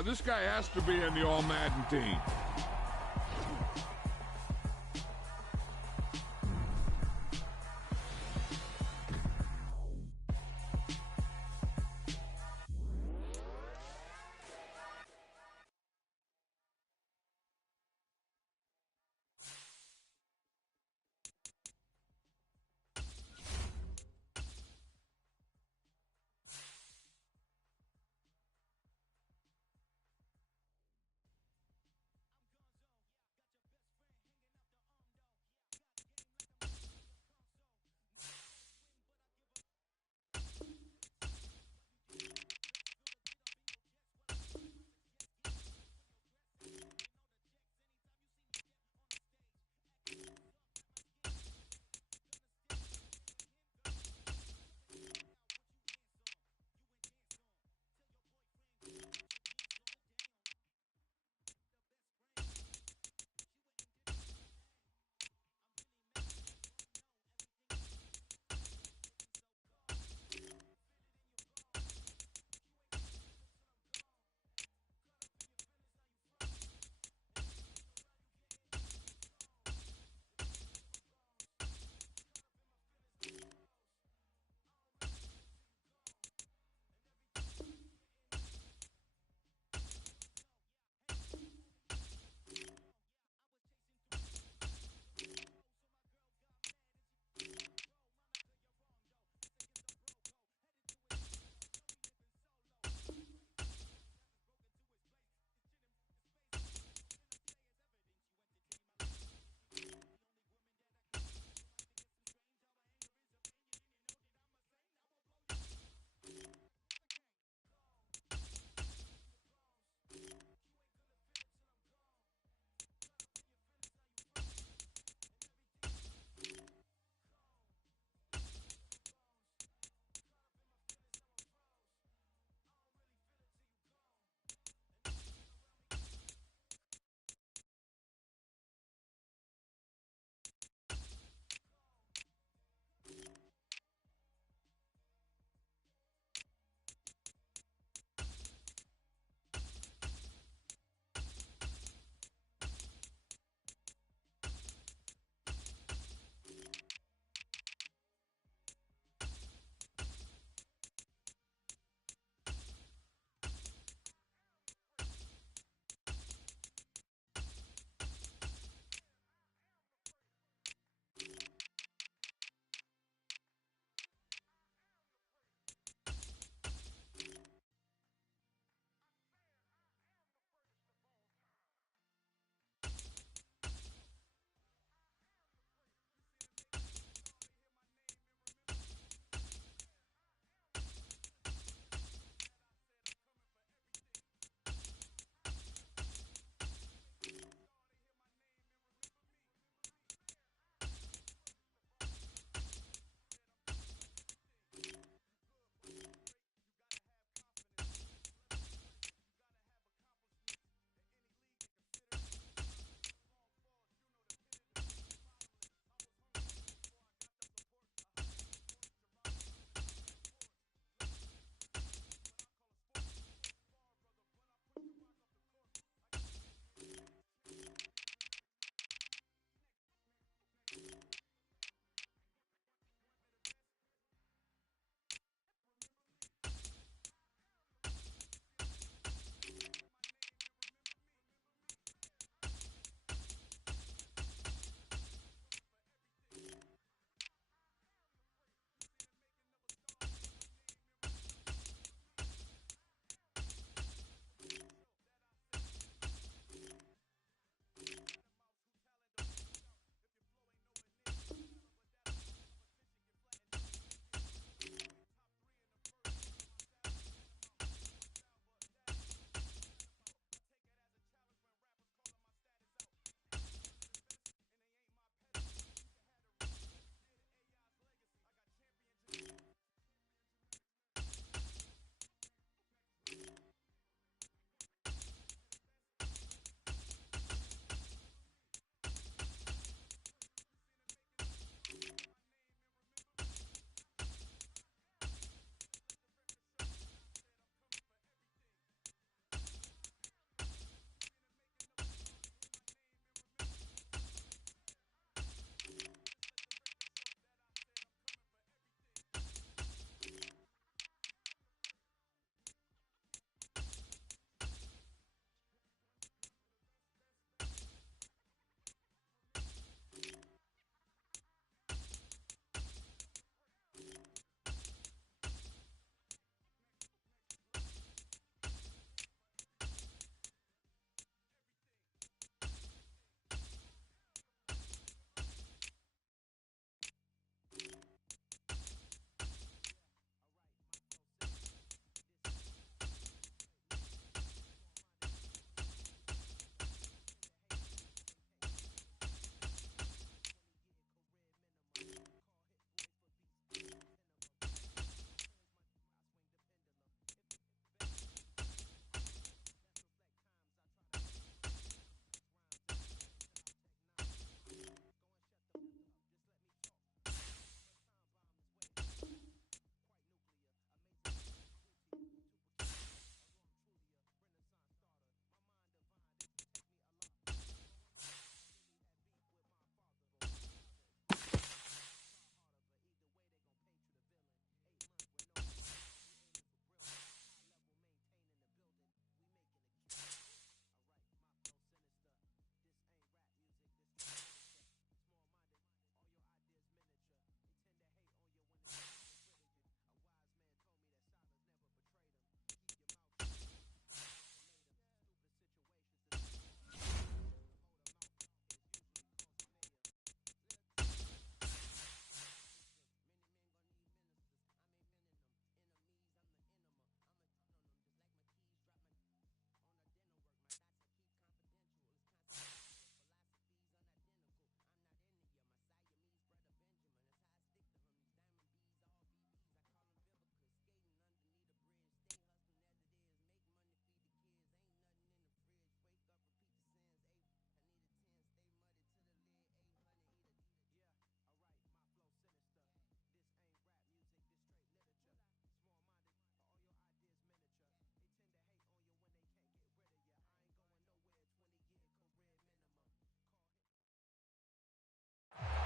Yeah, this guy has to be in the All-Madden team.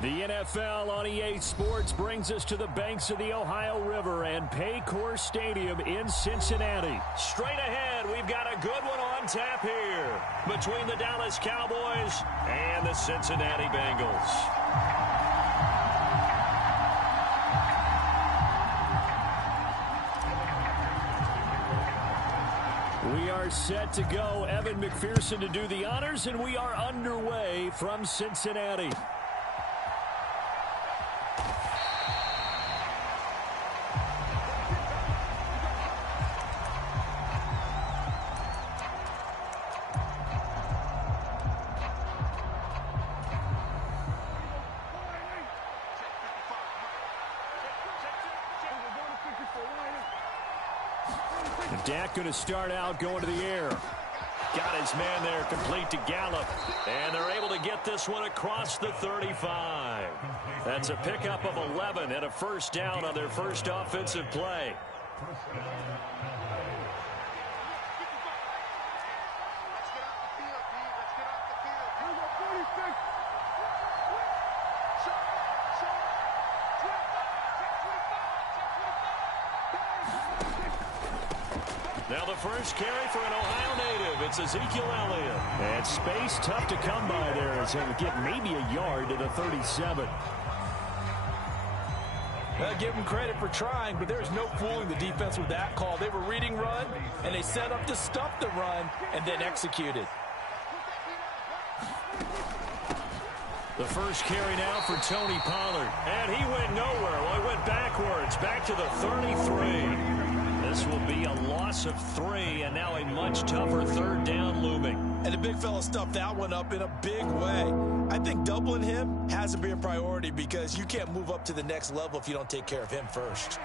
The NFL on EA Sports brings us to the banks of the Ohio River and Paycor Stadium in Cincinnati. Straight ahead, we've got a good one on tap here between the Dallas Cowboys and the Cincinnati Bengals. We are set to go. Evan McPherson to do the honors, and we are underway from Cincinnati. Dak going to start out going to the air. Got his man there complete to Gallup. And they're able to get this one across the 35. That's a pickup of 11 and a first down on their first offensive play. Now the first carry for an Ohio native. It's Ezekiel Elliott. And space tough to come by there as he'll get maybe a yard to the 37. Give him credit for trying, but there's no fooling the defense with that call. They were reading run, and they set up to stop the run and then executed. The first carry now for Tony Pollard. And he went nowhere. Well, he went backwards, back to the 33. This will be a loss of 3, and now a much tougher third down looming. And the big fella stuffed that one up in a big way. I think doubling him has to be a priority because you can't move up to the next level if you don't take care of him first.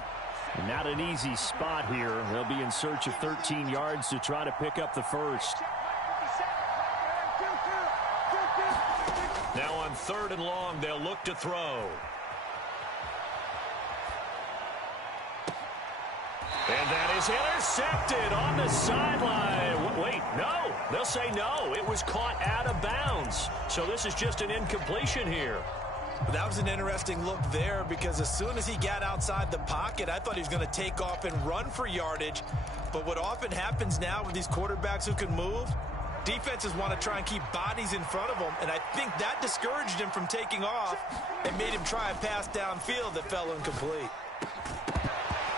Not an easy spot here. They'll be in search of 13 yards to try to pick up the first. Now on 3rd and long, they'll look to throw. And that is intercepted on the sideline. Wait, no. They'll say no. It was caught out of bounds. So this is just an incompletion here. That was an interesting look there because as soon as he got outside the pocket, I thought he was going to take off and run for yardage. But what often happens now with these quarterbacks who can move, defenses want to try and keep bodies in front of them. And I think that discouraged him from taking off and made him try a pass downfield that fell incomplete.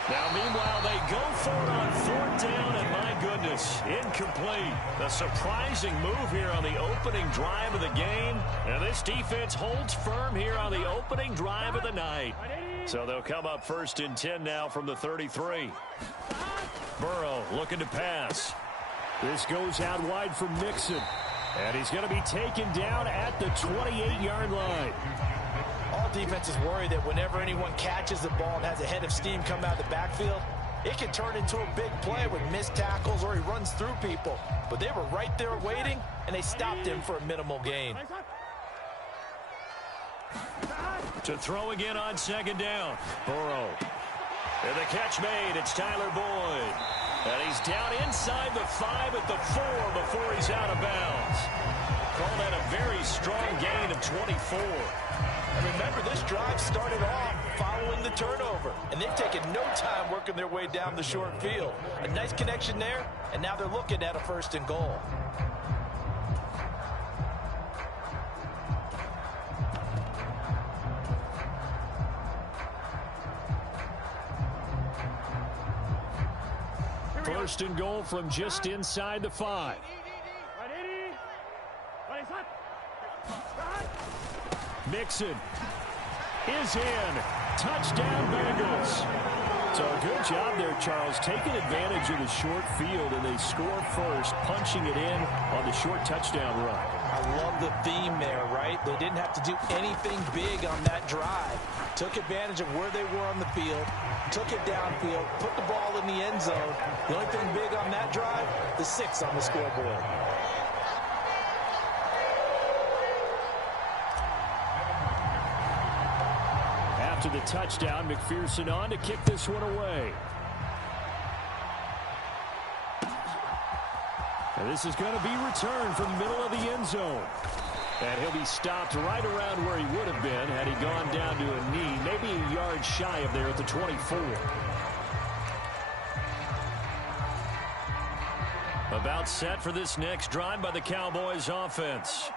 Now, meanwhile, they go for it on 4th down, and my goodness, incomplete. A surprising move here on the opening drive of the game. And this defense holds firm here on the opening drive of the night. So they'll come up 1st and 10 now from the 33. Burrow looking to pass. This goes out wide for Mixon. And he's going to be taken down at the 28-yard line. All defenses worry that whenever anyone catches the ball and has a head of steam come out of the backfield, it can turn into a big play with missed tackles or he runs through people. But they were right there waiting, and they stopped him for a minimal gain. To throw again on 2nd down. Burrow. And the catch made. It's Tyler Boyd. And he's down inside the 5 at the 4 before he's out of bounds. Call that a very strong gain of 24. And remember, this drive started off following the turnover. And they've taken no time working their way down the short field. A nice connection there, and now they're looking at a 1st and goal. First and goal from just inside the 5. Mixon is in. Touchdown, Bengals. So a good job there, Charles, taking advantage of the short field, and they score first, punching it in on the short touchdown run. I love the theme there, right? They didn't have to do anything big on that drive. Took advantage of where they were on the field, took it downfield, put the ball in the end zone. The only thing big on that drive, the 6 on the scoreboard. After the touchdown, McPherson on to kick this one away. And this is going to be returned from the middle of the end zone. And he'll be stopped right around where he would have been had he gone down to a knee, maybe a yard shy of there at the 24. About set for this next drive by the Cowboys offense.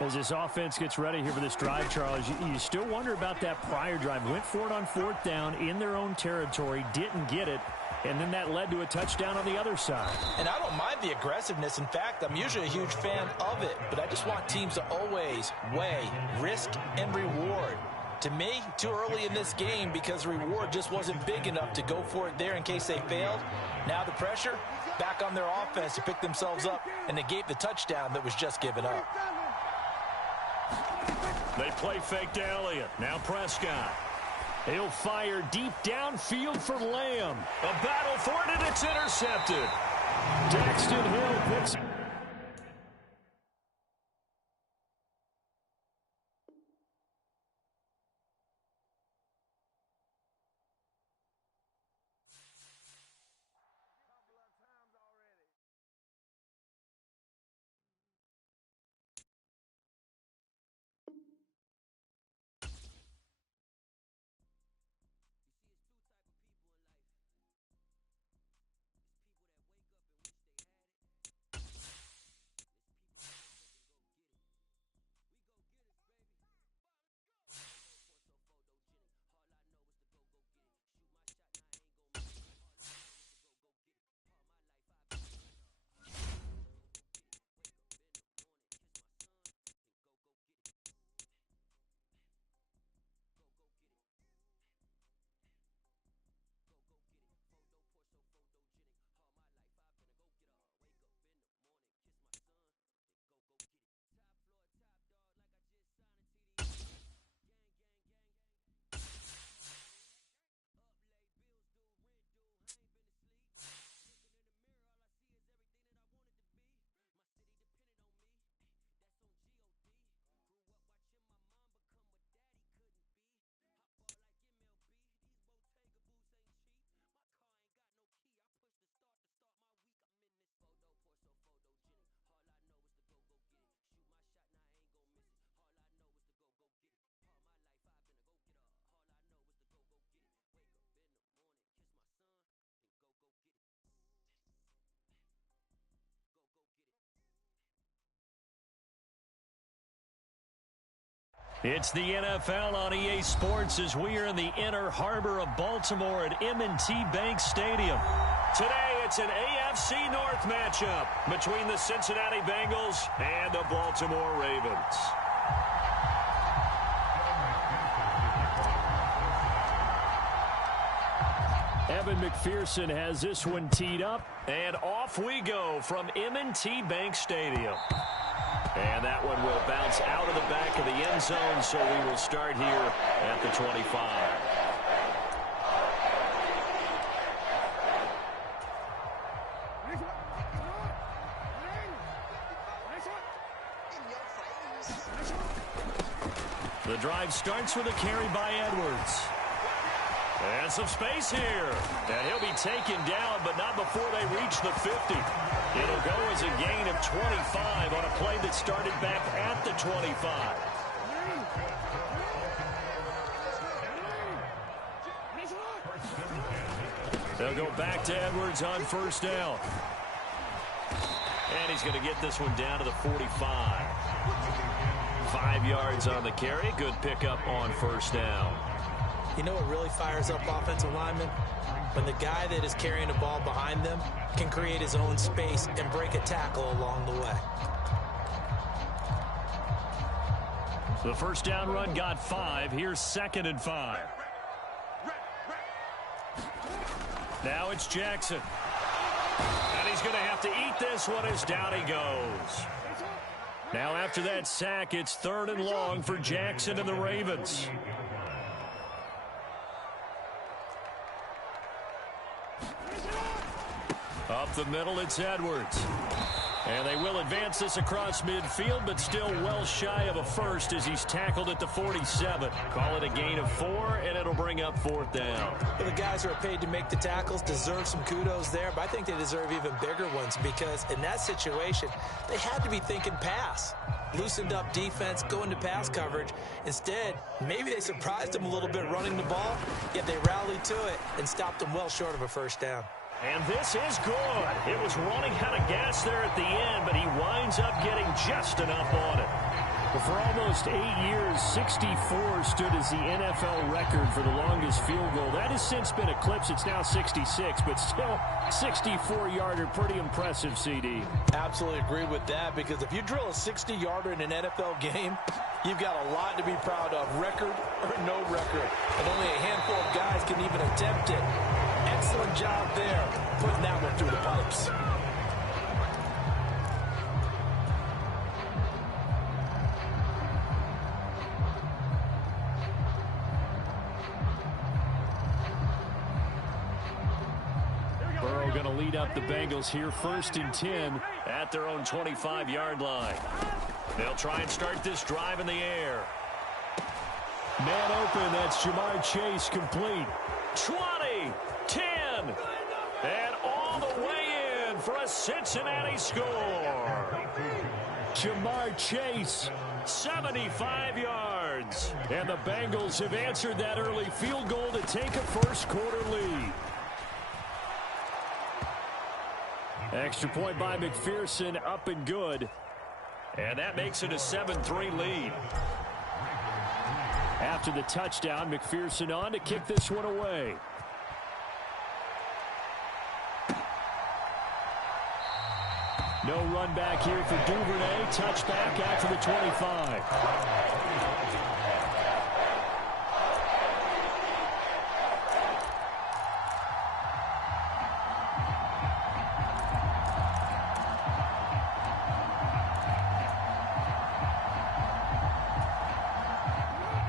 As this offense gets ready here for this drive, Charles, you still wonder about that prior drive. Went for it on 4th down in their own territory, didn't get it, and then that led to a touchdown on the other side. And I don't mind the aggressiveness. In fact, I'm usually a huge fan of it, but I just want teams to always weigh risk and reward. To me, too early in this game because the reward just wasn't big enough to go for it there in case they failed. Now the pressure back on their offense to pick themselves up and negate the touchdown that was just given up. They play fake to Elliott. Now Prescott. He'll fire deep downfield for Lamb. A battle for it, and it's intercepted. Daxton Hill picks. It's the NFL on EA Sports as we are in the inner harbor of Baltimore at M&T Bank Stadium. Today, it's an AFC North matchup between the Cincinnati Bengals and the Baltimore Ravens. Evan McPherson has this one teed up, and off we go from M&T Bank Stadium. And that one will bounce out of the back of the end zone, so we will start here at the 25. The drive starts with a carry by Edwards. And some space here. And he'll be taken down, but not before they reach the 50. It'll go as a gain of 25 on a play that started back at the 25. They'll go back to Edwards on first down. And he's going to get this one down to the 45. 5 yards on the carry. Good pickup on first down. You know what really fires up offensive linemen? When the guy that is carrying the ball behind them can create his own space and break a tackle along the way. The first down run got 5. Here's 2nd and 5. Now it's Jackson. And he's going to have to eat this one as down he goes. Now after that sack, it's 3rd and long for Jackson and the Ravens. Up the middle, it's Edwards. And they will advance this across midfield, but still well shy of a first as he's tackled at the 47. Call it a gain of 4, and it'll bring up 4th down. Well, the guys who are paid to make the tackles deserve some kudos there, but I think they deserve even bigger ones because in that situation, they had to be thinking pass. Loosened up defense, going to pass coverage. Instead, maybe they surprised them a little bit running the ball, yet they rallied to it and stopped them well short of a first down. And this is good. It was running out of gas there at the end, but he winds up getting just enough on it. But for almost 8 years, 64 stood as the NFL record for the longest field goal. That has since been eclipsed. It's now 66, but still 64-yarder. Pretty impressive, CD. Absolutely agree with that, because if you drill a 60-yarder in an NFL game, you've got a lot to be proud of, record or no record. And only a handful of guys can even attempt it. Excellent job there, putting that one through the pipes. Burrow going to lead up the Bengals here, 1st and 10 at their own 25-yard line. They'll try and start this drive in the air. Man open, that's Jamar Chase, complete. 20, 10, and all the way in for a Cincinnati score. Jamar Chase, 75 yards. And the Bengals have answered that early field goal to take a first-quarter lead. Extra point by McPherson, up and good. And that makes it a 7-3 lead. After the touchdown, McPherson on to kick this one away. No run back here for Duvernay. Touchback after the 25.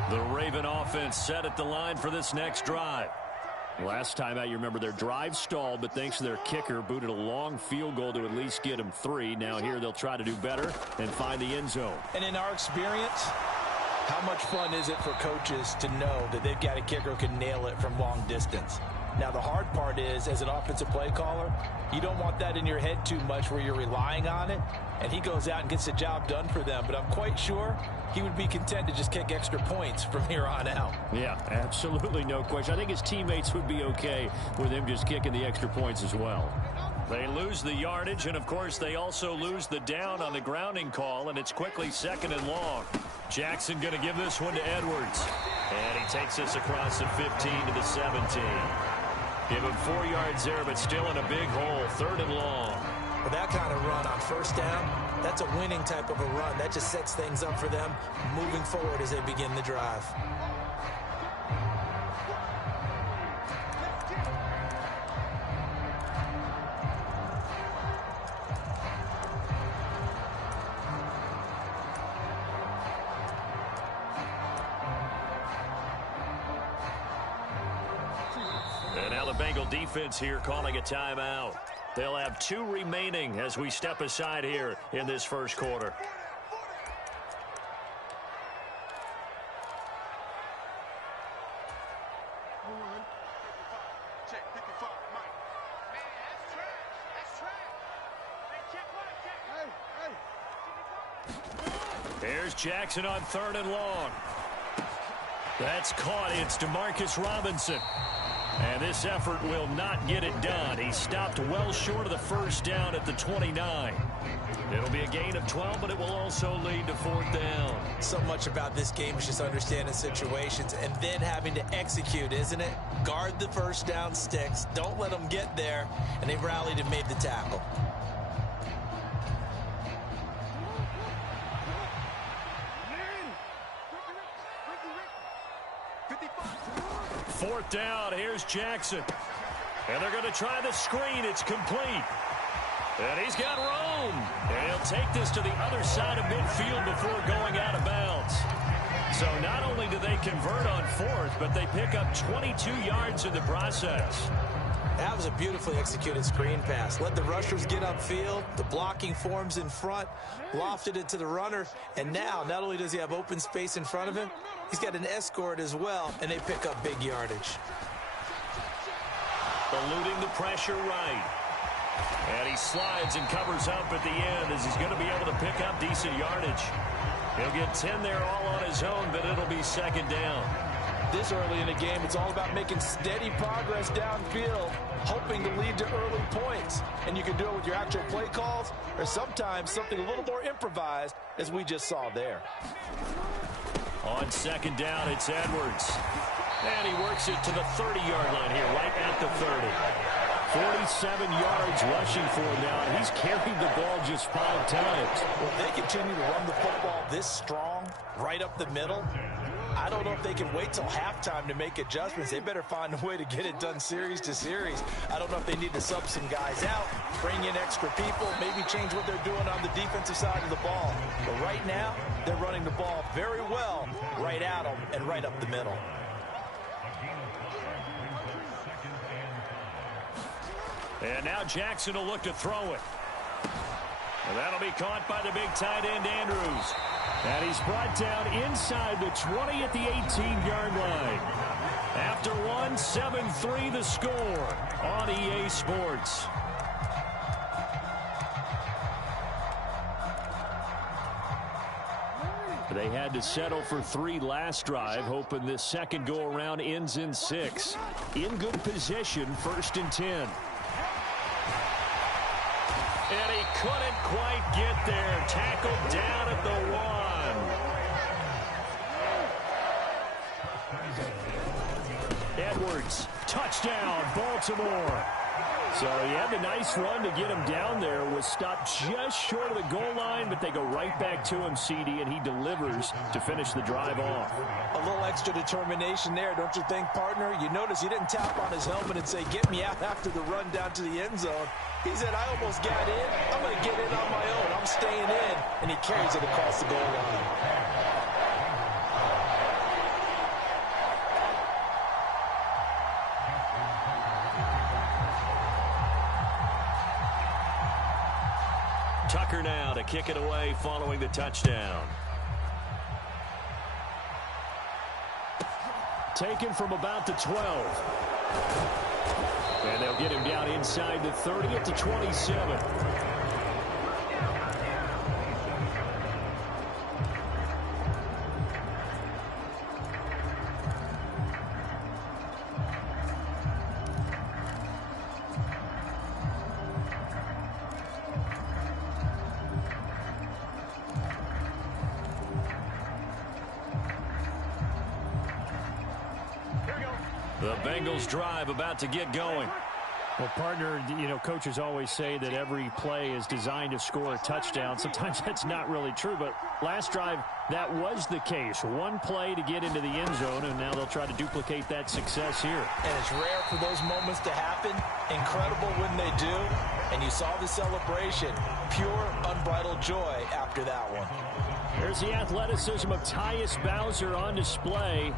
The Raven offense set at the line for this next drive. Last time out, you remember their drive stalled, but thanks to their kicker, booted a long field goal to at least get them 3. Now here they'll try to do better and find the end zone. And in our experience, how much fun is it for coaches to know that they've got a kicker who can nail it from long distance? Now, the hard part is, as an offensive play caller, you don't want that in your head too much where you're relying on it, and he goes out and gets the job done for them. But I'm quite sure he would be content to just kick extra points from here on out. Yeah, absolutely no question. I think his teammates would be okay with him just kicking the extra points as well. They lose the yardage, and, of course, they also lose the down on the grounding call, and it's quickly 2nd and long. Jackson going to give this one to Edwards. And he takes this across the 15 to the 17. Give him 4 yards there, but still in a big hole. 3rd and long. Well, that kind of run on first down, that's a winning type of a run. That just sets things up for them moving forward as they begin the drive. And now the Bengal defense here calling a timeout. They'll have 2 remaining as we step aside here in this first quarter. Here's Jackson on 3rd and long. That's caught. It's DeMarcus Robinson. And this effort will not get it done. He stopped well short of the first down at the 29. It'll be a gain of 12, but it will also lead to 4th down. So much about this game is just understanding situations and then having to execute, isn't it? Guard the first down sticks. Don't let them get there. And they've rallied and made the tackle. Fourth down, here's Jackson. And they're going to try the screen. It's complete. And he's got room. And he'll take this to the other side of midfield before going out of bounds. So not only do they convert on 4th, but they pick up 22 yards in the process. That was a beautifully executed screen pass. Let the rushers get upfield. The blocking forms in front. Lofted it to the runner. And now, not only does he have open space in front of him, he's got an escort as well, and they pick up big yardage. Eluding the pressure right. And he slides and covers up at the end as he's going to be able to pick up decent yardage. He'll get 10 there all on his own, but it'll be second down. This early in the game, it's all about making steady progress downfield, hoping to lead to early points. And you can do it with your actual play calls or sometimes something a little more improvised, as we just saw there. On second down, it's Edwards. And he works it to the 30-yard line here, right at the 30. 47 yards rushing for him now, and he's carried the ball just 5 times. Well, if they continue to run the football this strong, right up the middle, I don't know if they can wait till halftime to make adjustments. They better find a way to get it done series to series. I don't know if they need to sub some guys out, bring in extra people, maybe change what they're doing on the defensive side of the ball. But right now, they're running the ball very well right at them and right up the middle. And now Jackson will look to throw it. And that'll be caught by the big tight end, Andrews. And he's brought down inside the 20 at the 18-yard line. After one, 7-3 the score on EA Sports. They had to settle for 3 last drive, hoping this second go-around ends in 6. In good position, 1st and 10. And he couldn't quite get there. Tackled down at the 1. Edwards, touchdown, Baltimore. So he had the nice run to get him down there. Was stopped just short of the goal line, but they go right back to him, CD, and he delivers to finish the drive off. A little extra determination there, don't you think, partner? You notice he didn't tap on his helmet and say, get me out after the run down to the end zone. He said, I almost got in. I'm going to get in on my own. I'm staying in. And he carries it across the goal line. Tucker now to kick it away following the touchdown. Taken from about the 12. And they'll get him down inside the 30 at the 27. The Bengals drive about to get going. Well, partner, you know, coaches always say that every play is designed to score a touchdown. Sometimes that's not really true, but last drive, that was the case. One play to get into the end zone, and now they'll try to duplicate that success here. And it's rare for those moments to happen. Incredible when they do. And you saw the celebration. Pure, unbridled joy after that one. There's the athleticism of Tyus Bowser on display.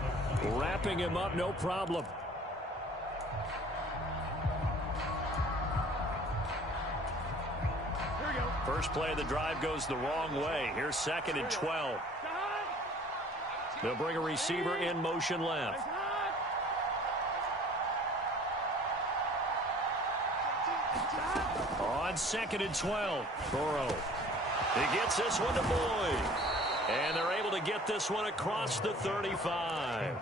Wrapping him up, no problem. First play of the drive goes the wrong way. Here's 2nd and 12. They'll bring a receiver in motion left. On 2nd and 12, Burrow. He gets this one to Boyd. And they're able to get this one across the 35.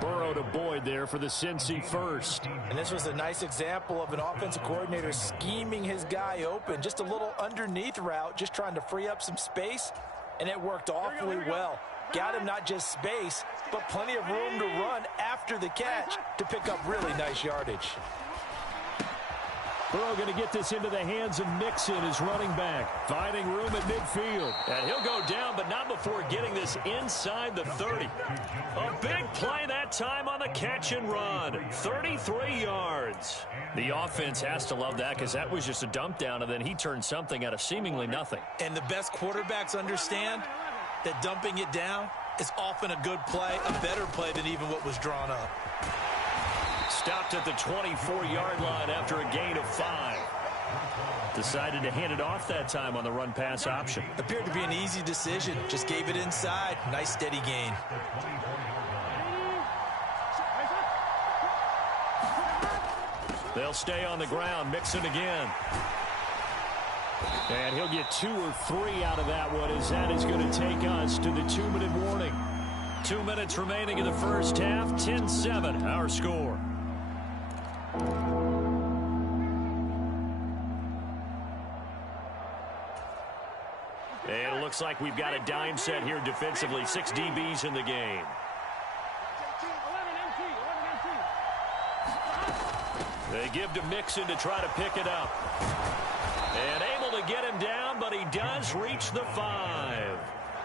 Burrow to Boyd there for the Cincy first. And this was a nice example of an offensive coordinator scheming his guy open. Just a little underneath route, just trying to free up some space. And it worked awfully well. Got him not just space, but plenty of room to run after the catch to pick up really nice yardage. Burrow going to get this into the hands of Mixon, his running back. Finding room at midfield. And he'll go down, but not before getting this inside the 30. A big play that time on the catch and run. 33 yards. The offense has to love that because that was just a dump down, and then he turned something out of seemingly nothing. And the best quarterbacks understand that dumping it down is often a good play, a better play than even what was drawn up. Stopped at the 24-yard line after a gain of 5. Decided to hand it off that time on the run-pass option. Appeared to be an easy decision. Just gave it inside. Nice steady gain. They'll stay on the ground. Mixon again. And he'll get 2 or 3 out of that one, as that is going to take us to the 2-minute warning. 2 minutes remaining in the first half. 10-7, our score. And it looks like we've got a dime set here defensively. 6 DBs in the game. They give to Mixon to try to pick it up. And able to get him down, but he does reach the 5.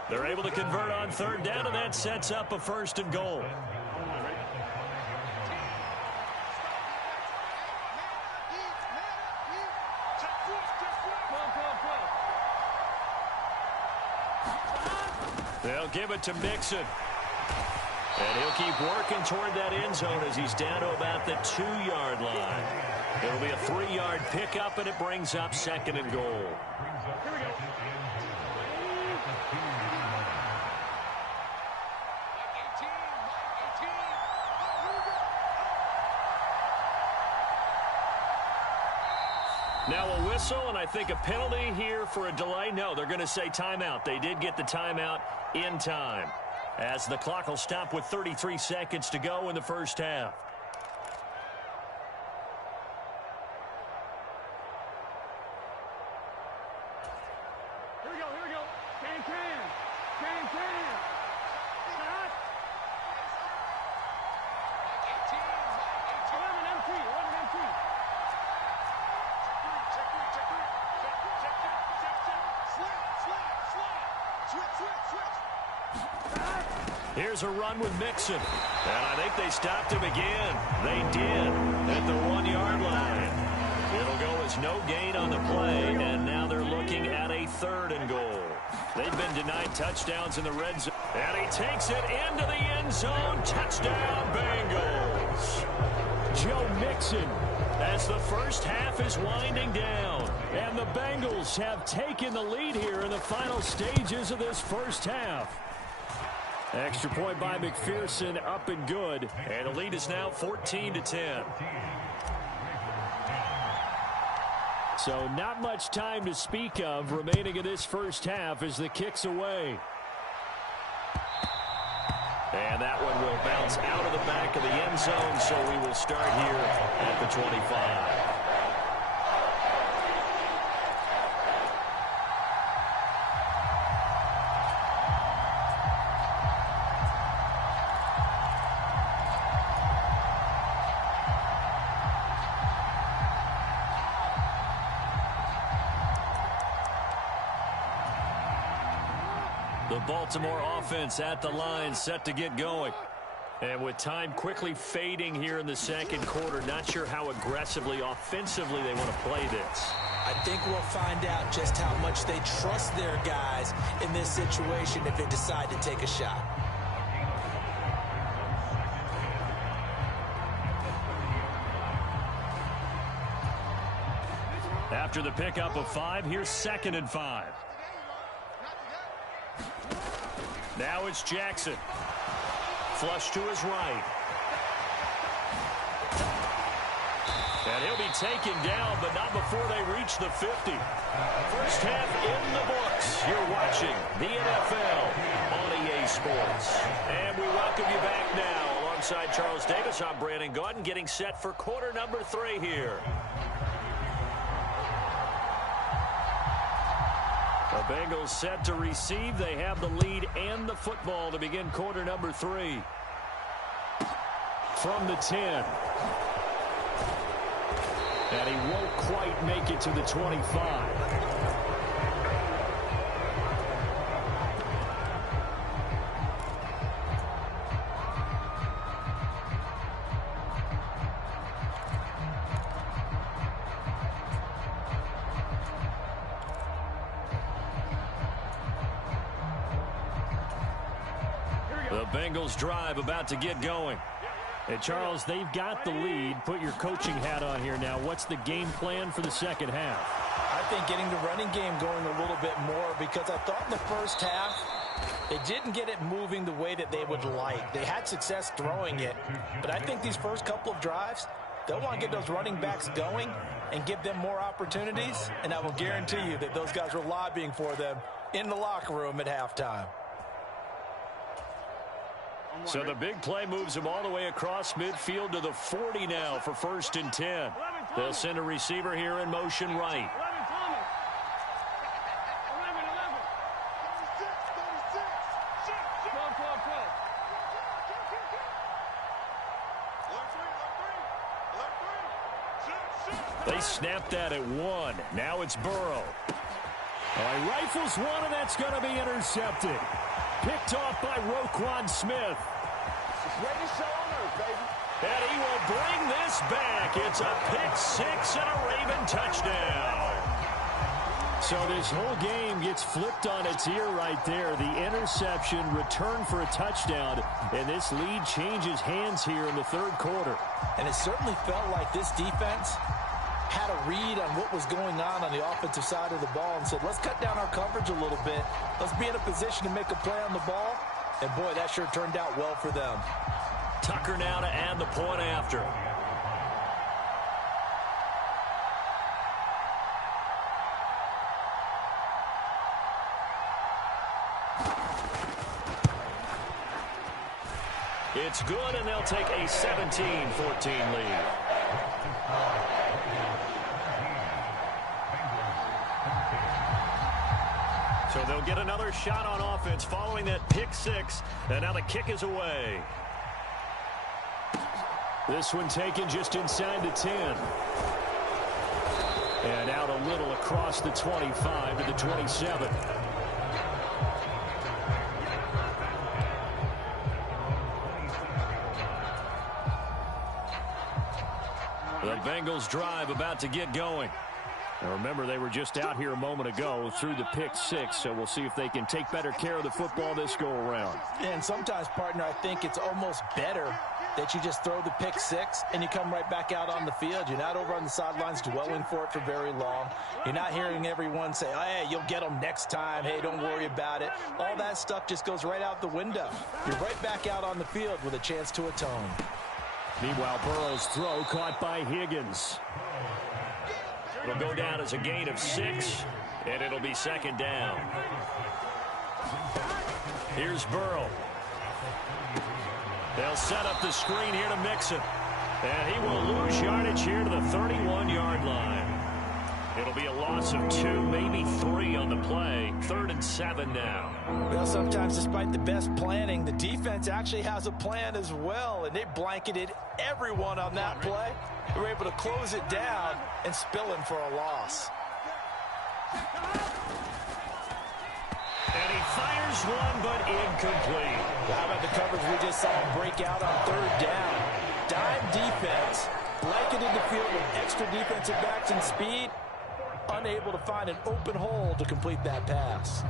They're able to convert on third down, and that sets up a 1st and goal. They'll give it to Mixon. And he'll keep working toward that end zone as he's down to about the 2-yard line. It'll be a 3-yard pickup, and it brings up 2nd and goal. Here we go. Now a whistle, and I think a penalty here for a delay. No, they're going to say timeout. They did get the timeout in time, as the clock will stop with 33 seconds to go in the first half. Here we go. Can. Stop. 11 MT. Here's a run with Mixon. And I think they stopped him again. They did at the 1-yard line. It'll go as no gain on the play, and now they're looking at a 3rd and goal. They've been denied touchdowns in the red zone. And he takes it into the end zone. Touchdown, Bengals. Joe Mixon, as the first half is winding down. And the Bengals have taken the lead here in the final stages of this first half. Extra point by McPherson, up and good. And the lead is now 14-10. So not much time to speak of remaining in this first half as the kick's away. And that one will bounce out of the back of the end zone, so we will start here at the 25. The Baltimore offense at the line, set to get going. And with time quickly fading here in the second quarter, not sure how aggressively, offensively they want to play this. I think we'll find out just how much they trust their guys in this situation if they decide to take a shot. After the pickup of 5, here's 2nd and 5. Now it's Jackson. Flush to his right. And he'll be taken down, but not before they reach the 50. First half in the books. You're watching the NFL on EA Sports. And we welcome you back now. Alongside Charles Davis, I'm Brandon Gaudin, getting set for quarter number 3 here. The Bengals set to receive. They have the lead and the football to begin quarter number 3. From the 10. And he won't quite make it to the 25. The Bengals drive about to get going. And Charles, they've got the lead. Put your coaching hat on here now. What's the game plan for the second half? I think getting the running game going a little bit more, because I thought in the first half they didn't get it moving the way that they would like. They had success throwing it, but I think these first couple of drives, they'll want to get those running backs going and give them more opportunities, and I will guarantee you that those guys were lobbying for them in the locker room at halftime. So the big play moves them all the way across midfield to the 40 now for 1st and 10. They'll send a receiver here in motion right. 11, Thomas. 11, 12, 12, 12. They snapped that at 1. Now it's Burrow. He rifles one, and that's going to be intercepted. Picked off by Roquan Smith. Ready to show on earth, baby. And he will bring this back. It's a pick 6 and a Raven touchdown. So this whole game gets flipped on its ear right there. The interception, return for a touchdown, and this lead changes hands here in the third quarter. And it certainly felt like this defense had a read on what was going on the offensive side of the ball and said, let's cut down our coverage a little bit. Let's be in a position to make a play on the ball. And, boy, that sure turned out well for them. Tucker now to add the point after. It's good, and they'll take a 17-14 lead. So they'll get another shot on offense following that pick 6, and now the kick is away. This one taken just inside the 10. And out a little across the 25 to the 27. The Bengals drive about to get going. Now remember, they were just out here a moment ago through the pick 6, so we'll see if they can take better care of the football this go around. And sometimes, partner, I think it's almost better that you just throw the pick 6 and you come right back out on the field. You're not over on the sidelines dwelling for it for very long. You're not hearing everyone say, oh, hey, you'll get them next time. Hey, don't worry about it. All that stuff just goes right out the window. You're right back out on the field with a chance to atone. Meanwhile, Burrow's throw caught by Higgins. It'll go down as a gain of 6, and it'll be second down. Here's Burrow. They'll set up the screen here to Mixon. And he will lose yardage here to the 31-yard line. It'll be a loss of 2, maybe 3 on the play. 3rd and 7 now. Well, sometimes despite the best planning, the defense actually has a plan as well, and they blanketed everyone on that play. They were able to close it down and spill him for a loss. And he fires one, but incomplete. Well, how about the coverage we just saw him break out on 3rd down? Dime defense, blanketed the field with extra defensive backs and speed, unable to find an open hole to complete that pass.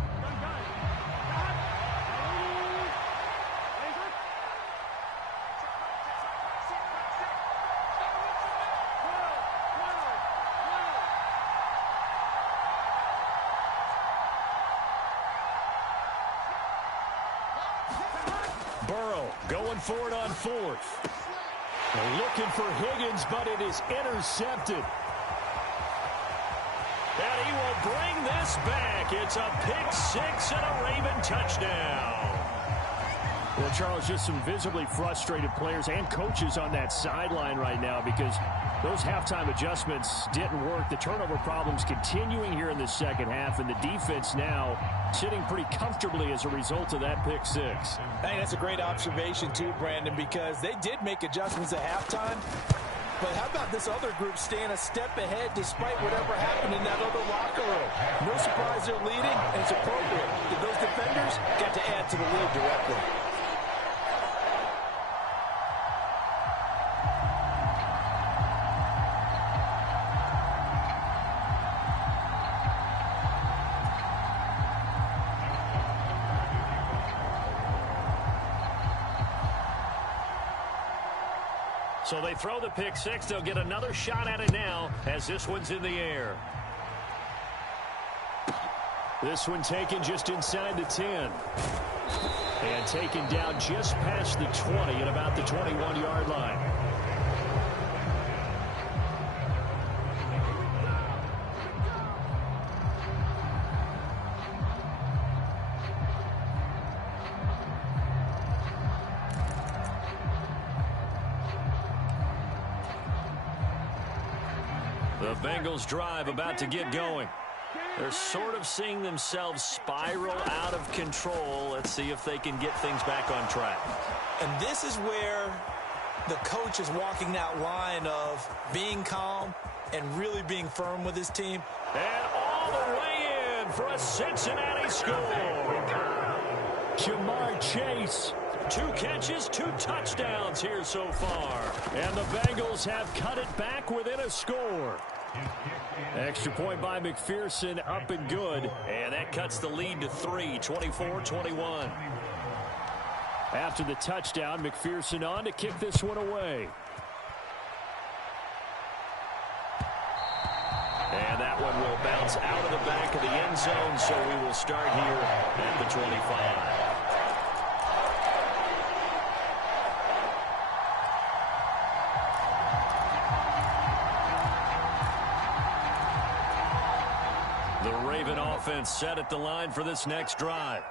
Burrow going for it on 4th. Looking for Higgins, but it is intercepted. And he will bring this back. It's a pick 6 and a Raven touchdown. Well, Charles, just some visibly frustrated players and coaches on that sideline right now because those halftime adjustments didn't work. The turnover problems continuing here in the second half, and the defense now sitting pretty comfortably as a result of that pick 6. Hey, that's a great observation too, Brandon, because they did make adjustments at halftime. But how about this other group staying a step ahead despite whatever happened in that other locker room? No surprise they're leading, and it's appropriate that those defenders got to add to the lead directly. So they throw the pick six. They'll get another shot at it now as this one's in the air. This one taken just inside the 10. And taken down just past the 20 at about the 21-yard line. The Bengals drive about to get going. They're sort of seeing themselves spiral out of control. Let's see if they can get things back on track. And this is where the coach is walking that line of being calm and really being firm with his team. And all the way in for a Cincinnati score. Jamar Chase. 2 catches, 2 touchdowns here so far. And the Bengals have cut it back within a score. Extra point by McPherson, up and good. And that cuts the lead to 3, 24-21. After the touchdown, McPherson on to kick this one away. And that one will bounce out of the back of the end zone, so we will start here at the 25. Offense set at the line for this next drive.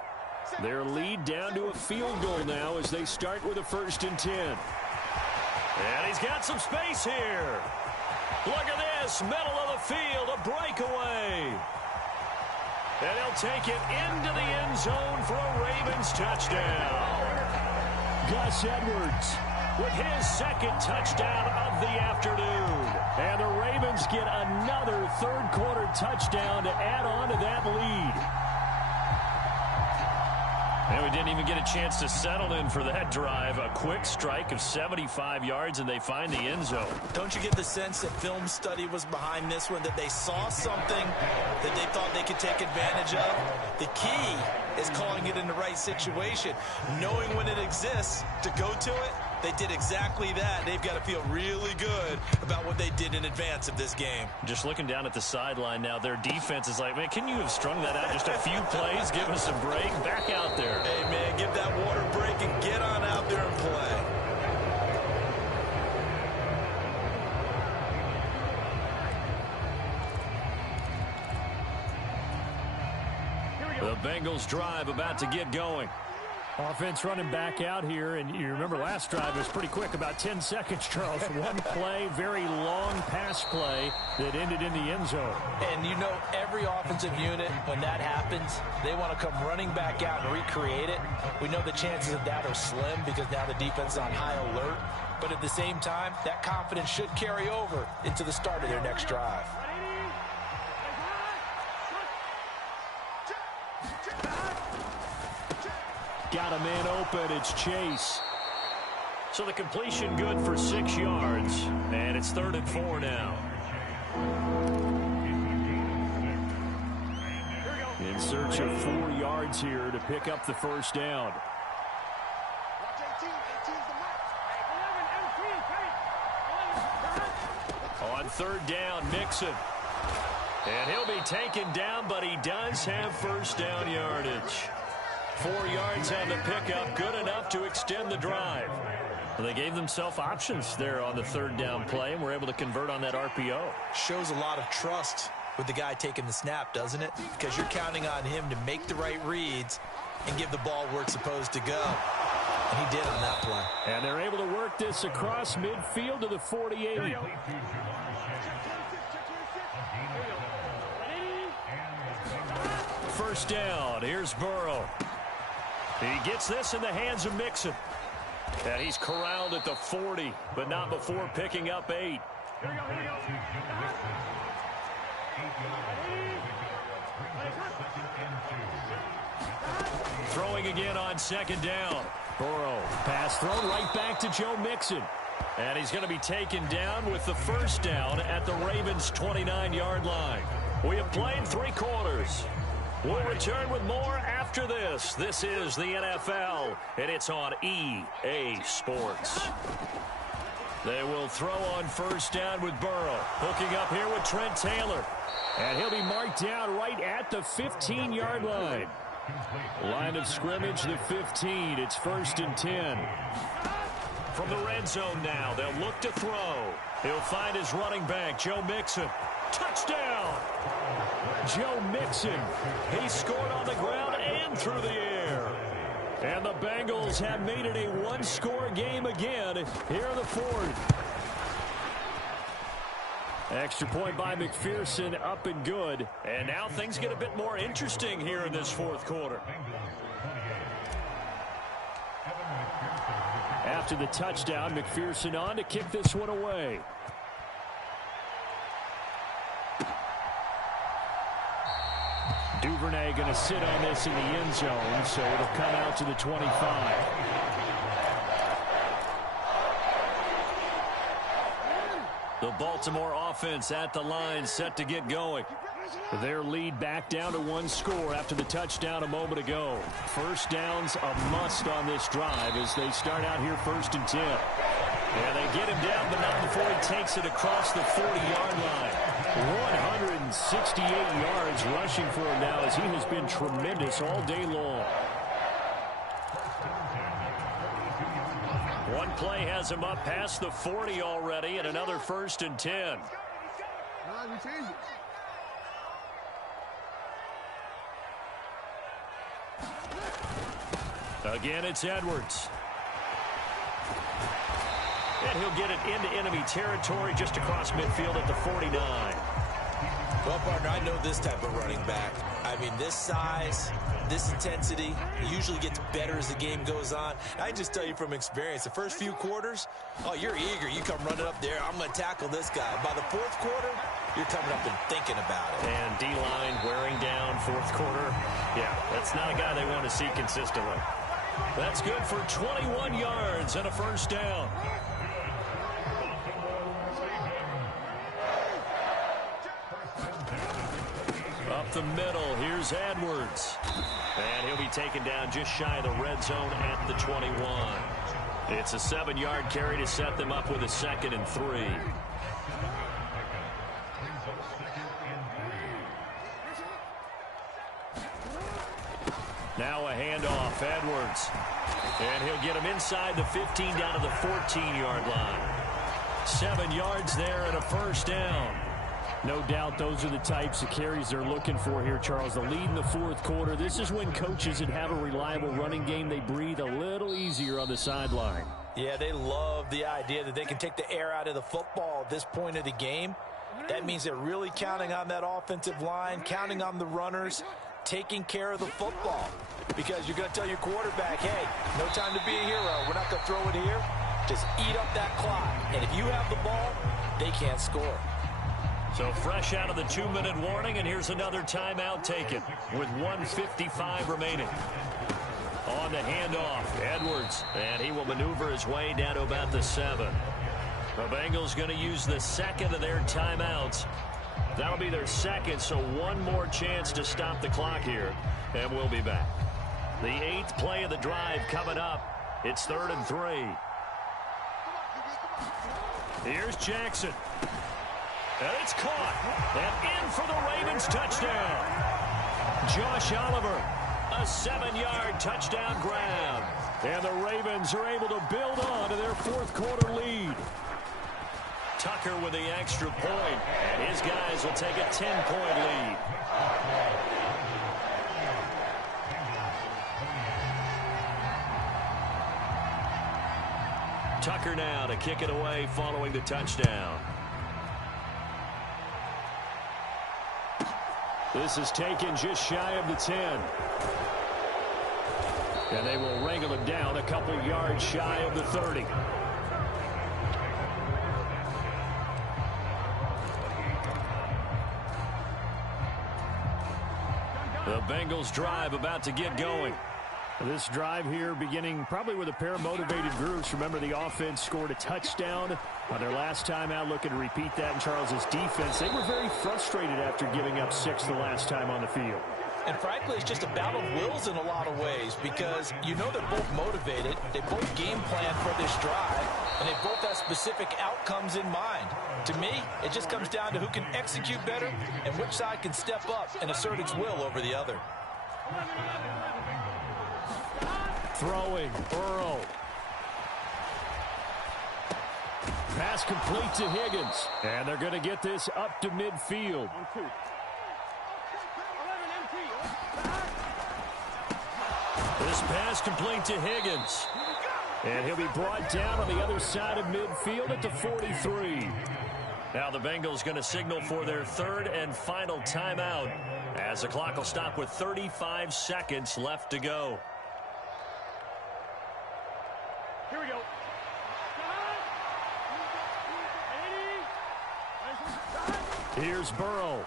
Their lead down to a field goal now as they start with a 1st and 10. And he's got some space here. Look at this, middle of the field, a breakaway. And he'll take it into the end zone for a Ravens touchdown. Gus Edwards with his 2nd touchdown of the afternoon. And the Ravens get another 3rd quarter touchdown to add on to that lead. And we didn't even get a chance to settle in for that drive. A quick strike of 75 yards, and they find the end zone. Don't you get the sense that film study was behind this one, that they saw something that they thought they could take advantage of? The key is calling it in the right situation, knowing when it exists to go to it. They did exactly that. They've got to feel really good about what they did in advance of this game. Just looking down at the sideline now, their defense is like, man, can you have strung that out just a few plays? Give us a break. Back out there. Hey, man, give that water break and get on out there and play. The Bengals drive about to get going. Offense running back out here, and you remember last drive was pretty quick, about 10 seconds, Charles. One play, very long pass play that ended in the end zone. And you know, every offensive unit, when that happens, they want to come running back out and recreate it. We know the chances of that are slim because now the defense is on high alert. But at the same time, that confidence should carry over into the start of their next drive. Got a man open. It's Chase. So the completion good for 6 yards. And it's 3rd and 4 now. In search of 4 yards here to pick up the 1st down. On 3rd down, Mixon. And he'll be taken down, but he does have 1st down yardage. 4 yards on the pickup, good enough to extend the drive. Well, they gave themselves options there on the 3rd down play, and were able to convert on that RPO. Shows a lot of trust with the guy taking the snap, doesn't it? Because you're counting on him to make the right reads and give the ball where it's supposed to go. And he did on that play. And they're able to work this across midfield to the 48. First down, here's Burrow. He gets this in the hands of Mixon. And he's corralled at the 40, but not before picking up 8. Throwing again on 2nd down. Burrow, pass thrown right back to Joe Mixon. And he's going to be taken down with the 1st down at the Ravens' 29-yard line. We have played 3 quarters. We'll return with more after this. This is the NFL, and it's on EA Sports. They will throw on first down with Burrow. Hooking up here with Trent Taylor. And he'll be marked down right at the 15-yard line. Line of scrimmage, the 15. It's 1st and 10. From the red zone now, they'll look to throw. He'll find his running back, Joe Mixon. Touchdown! Joe Mixon. He scored on the ground and through the air. And the Bengals have made it a one-score game again here in the fourth. Extra point by McPherson, up and good. And now things get a bit more interesting here in this fourth quarter. After the touchdown, McPherson on to kick this one away. Duvernay going to sit on this in the end zone, so it'll come out to the 25. The Baltimore offense at the line, set to get going. Their lead back down to one score after the touchdown a moment ago. First down's a must on this drive as they start out here 1st and 10. And they get him down, but not before he takes it across the 40-yard line. 168 yards rushing for him now as he has been tremendous all day long. One play has him up past the 40 already, and another 1st and 10. Again, it's Edwards. And he'll get it into enemy territory just across midfield at the 49. Well, partner, I know this type of running back. I mean, this size, this intensity usually gets better as the game goes on. I just tell you from experience, the first few quarters, oh, you're eager. You come running up there, I'm going to tackle this guy. By the fourth quarter, you're coming up and thinking about it. And D-line wearing down fourth quarter. Yeah, that's not a guy they want to see consistently. That's good for 21 yards and a first down. Up the middle, here's Edwards. And he'll be taken down just shy of the red zone at the 21. It's a 7-yard carry to set them up with a 2nd and 3. Now a handoff, Edwards. And he'll get him inside the 15 down to the 14-yard line. 7 yards there and a first down. No doubt those are the types of carries they're looking for here, Charles. The lead in the fourth quarter. This is when coaches that have a reliable running game, they breathe a little easier on the sideline. Yeah, they love the idea that they can take the air out of the football at this point of the game. That means they're really counting on that offensive line, counting on the runners, taking care of the football. Because you're going to tell your quarterback, hey, no time to be a hero. We're not going to throw it here. Just eat up that clock. And if you have the ball, they can't score. So fresh out of the 2-minute warning, and here's another timeout taken with 1:55 remaining. On the handoff, Edwards, and he will maneuver his way down to about the 7. The Bengals going to use the second of their timeouts. That'll be their second, so one more chance to stop the clock here, and we'll be back. The 8th play of the drive coming up. It's 3rd and 3. Here's Jackson. And it's caught. And in for the Ravens touchdown. Josh Oliver, a 7-yard touchdown grab. And the Ravens are able to build on to their fourth quarter lead. Tucker with the extra point. And his guys will take a 10-point lead. Tucker now to kick it away following the touchdown. This is taken just shy of the 10. And they will wrangle him down a couple yards shy of the 30. The Bengals drive about to get going. This drive here beginning probably with a pair of motivated groups. Remember, the offense scored a touchdown on their last time out. Looking to repeat that in Charles's defense. They were very frustrated after giving up 6 the last time on the field. And frankly, it's just a battle of wills in a lot of ways because you know they're both motivated. They both game plan for this drive. and they both have specific outcomes in mind. To me, it just comes down to who can execute better and which side can step up and assert its will over the other. Throwing, Burrow. Pass complete to Higgins. And they're going to get this up to midfield. This pass complete to Higgins. And he'll be brought down on the other side of midfield at the 43. Now the Bengals going to signal for their third and final timeout as the clock will stop with 35 seconds left to go. Here we go. Here's Burrow.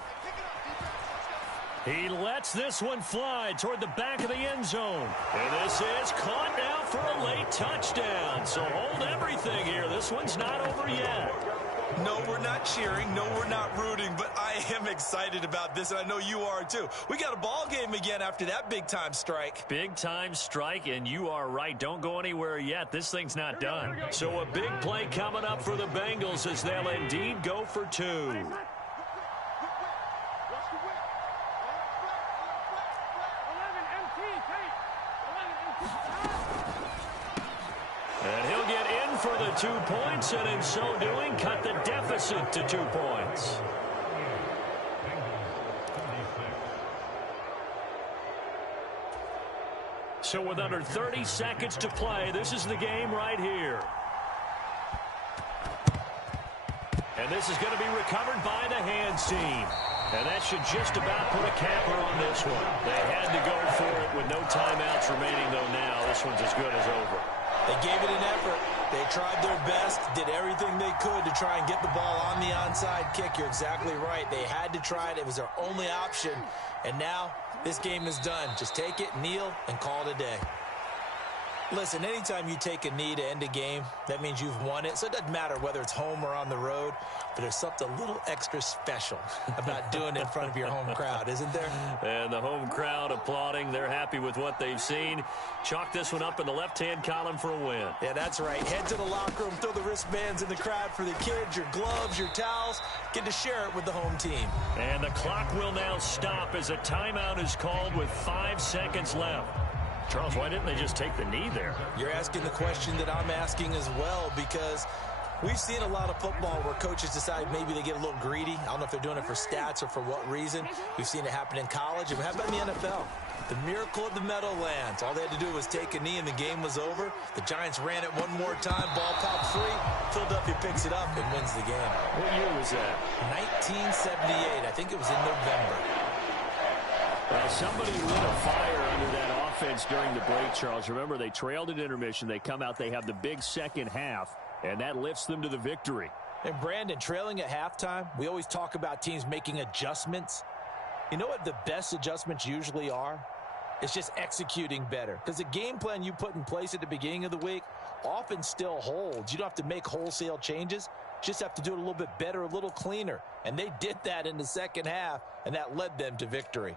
He lets this one fly toward the back of the end zone. And this is caught now for a late touchdown. So hold everything here. This one's not over yet. No, we're not cheering. No, we're not rooting. But I am excited about this, and I know you are too. We got a ball game again after that big-time strike. Big-time strike, and you are right. Don't go anywhere yet. This thing's not done. So a big play coming up for the Bengals as they'll indeed go for two. And he'll get in for the 2 points, and in so doing, cut the deficit to 2 points. So with under 30 seconds to play, this is the game right here. And this is going to be recovered by the hands team. And that should just about put a capper on this one. They had to go for it with no timeouts remaining, though now this one's as good as over. They gave it an effort. They tried their best, did everything they could to try and get the ball on the onside kick. You're exactly right. They had to try it. It was their only option. And now this game is done. Just take it, kneel, and call it a day. Listen, anytime you take a knee to end a game, that means you've won it. So it doesn't matter whether it's home or on the road, but there's something a little extra special about doing it in front of your home crowd, isn't there? And the home crowd applauding. They're happy with what they've seen. Chalk this one up in the left-hand column for a win. Yeah, that's right. Head to the locker room, throw the wristbands in the crowd for the kids, your gloves, your towels. Get to share it with the home team. And the clock will now stop as a timeout is called with 5 seconds left. Charles, why didn't they just take the knee there? You're asking the question that I'm asking as well, because we've seen a lot of football where coaches decide maybe they get a little greedy. I don't know if they're doing it for stats or for what reason. We've seen it happen in college. And how about in the NFL? The miracle of the Meadowlands. All they had to do was take a knee and the game was over. The Giants ran it one more time. Ball popped free. Philadelphia picks it up and wins the game. What year was that? 1978. I think it was in November. Well, somebody lit a fire under that offense during the break, Charles. Remember, they trailed at intermission. They come out, they have the big second half, and that lifts them to the victory. And Brandon, trailing at halftime, we always talk about teams making adjustments. You know what the best adjustments usually are? It's just executing better. Because the game plan you put in place at the beginning of the week often still holds. You don't have to make wholesale changes. Just have to do it a little bit better, a little cleaner. And they did that in the second half, and that led them to victory.